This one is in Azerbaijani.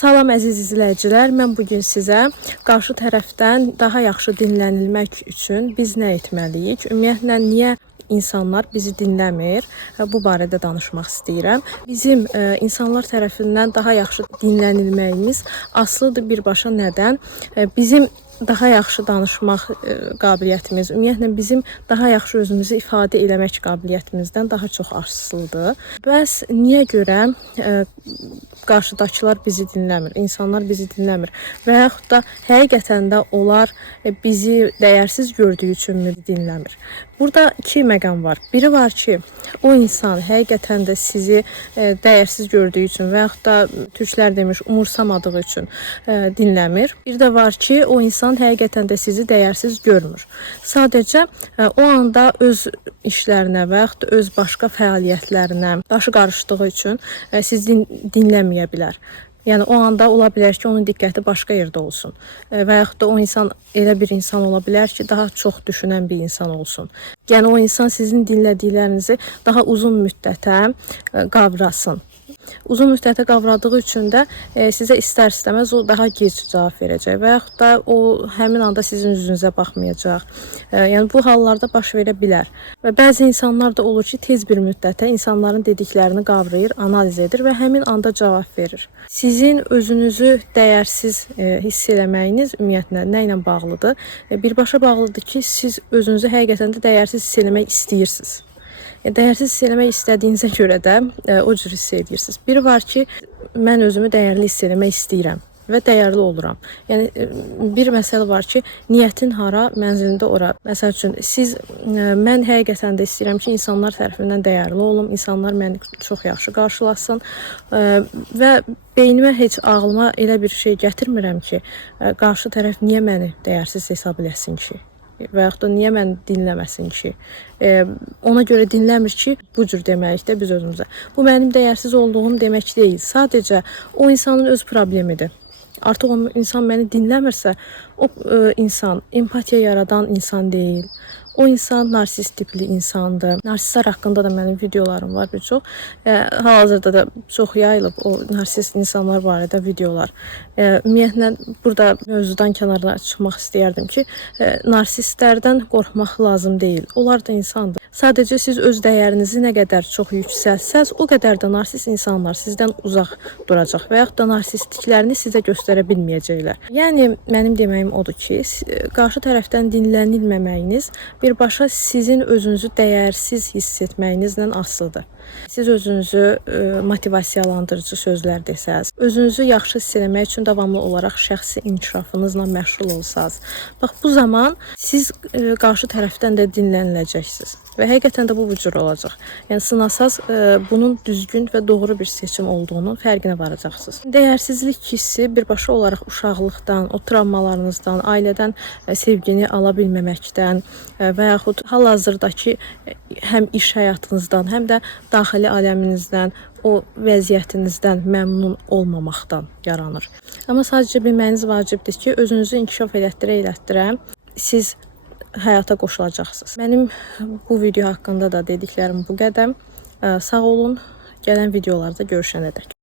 Salam əziz izləyicilər, mən bugün sizə qarşı tərəfdən daha yaxşı dinlənilmək üçün biz nə etməliyik? Ümumiyyətlə, niyə insanlar bizi dinləmir? Bu barədə danışmaq istəyirəm. Bizim insanlar tərəfindən daha yaxşı dinlənilməyimiz asılıdır birbaşa nədən? Bizim daha yaxşı danışmaq qabiliyyətimiz, ümumiyyətlə bizim daha yaxşı özümüzü ifadə eləmək qabiliyyətimizdən daha çox asılıdır. Bəs niyə görə qarşıdakılar bizi dinləmir, insanlar bizi dinləmir və yaxud da həqiqətən də onlar bizi dəyərsiz gördüyü üçünmü dinləmir? Burada iki məqam var. Biri var ki, o insan həqiqətən də sizi dəyərsiz gördüyü üçün və yaxud da türklər demiş, umursamadığı üçün dinləmir. Bir də var ki, o insan həqiqətən də sizi dəyərsiz görmür. Sadəcə o anda öz işlərinə və yaxud da öz başqa fəaliyyətlərinə başı qarışdığı üçün sizi dinləməyə bilər. Yəni o anda ola bilər ki, onun diqqəti başqa yerdə olsun və yaxud da o insan elə bir insan ola bilər ki, daha çox düşünən bir insan olsun. Yəni o insan sizin dinlədiklərinizi daha uzun müddətə qavrasın. Uzun müddətə qavradığı üçün də sizə istər-istəməz o daha gec cavab verəcək və yaxud da o həmin anda sizin üzünüzə baxmayacaq. Yəni bu hallarda baş verə bilər. Və bəzi insanlar da olur ki, tez bir müddətə insanların dediklərini qavrayır, analiz edir və həmin anda cavab verir. Sizin özünüzü dəyərsiz hiss eləməyiniz ümumiyyətlə nə ilə bağlıdır? Birbaşa bağlıdır ki, siz özünüzü həqiqətən də dəyərsiz hiss eləmək istəyirsiniz. Dəyərsiz hiss eləmək istədiyinizə görə də o cür hiss edirsiniz. Biri var ki, mən özümü dəyərli hiss eləmək istəyirəm və dəyərli oluram. Yəni bir məsələ var ki, niyyətin hara, mənzilində ora. Məsəl üçün mən həqiqətən də istəyirəm ki, insanlar tərəfindən dəyərli olum, insanlar məni çox yaxşı qarşılasın və beynimə heç ağlıma elə bir şey gətirmirəm ki, qarşı tərəf niyə məni dəyərsiz hesab eləsin ki? Və yaxud da niyə məni dinləməsin ki? Ona görə dinləmir ki, bu cür deməyik də biz özümüzə. Bu mənim dəyərsiz olduğum demək deyil. Sadəcə o insanın öz problemidir. Artıq o insan məni dinləmirsə, o insan empatiya yaradan insan deyil. O insan narsist tipli insandır. Narsistlər haqqında da mənim videolarım var bir çox. Hal-hazırda da çox yayılıb o narsist insanlar barədə videolar. Ümumiyyətlə, burada mövzudan kənarda çıxmaq istəyərdim ki, narsistlərdən qorxmaq lazım deyil. Onlar da insandır. Sadəcə siz öz dəyərinizi nə qədər çox yüksəlsəz, o qədər də narsist insanlar sizdən uzaq duracaq və yaxud da narsistliklərini sizə göstərə bilməyəcəklər. Yəni, mənim deməyim odur ki, qarşı tərəfdən dinlənilməməyiniz birbaşa sizin özünüzü dəyərsiz hiss etməyinizlə asılıdır. Siz özünüzü motivasiyalandırıcı sözlər desəz, özünüzü yaxşı hiss eləmək üçün davamlı olaraq şəxsi inkişafınızla məşğul olsaz, bax bu zaman siz qarşı tərəfdən də dinləniləcəksiniz və həqiqətən də bu cür olacaq. Yəni sınasaz bunun düzgün və doğru bir seçim olduğunun fərqinə varacaqsınız. Dəyərsizlik hissi birbaşa olaraq uşaqlıqdan, o travmalarınızdan, ailədən sevgini ala bilməməkdən və yaxud hal-hazırdakı həm iş həyatınızdan, həm də daxili aləminizdən, o vəziyyətinizdən məmnun olmamaqdan yaranır. Amma sadəcə bilməyiniz vacibdir ki, özünüzü inkişaf elətdirə siz həyata qoşulacaqsınız. Mənim bu video haqqında da dediklərim bu qədər. Sağ olun, gələn videolarda görüşənədək.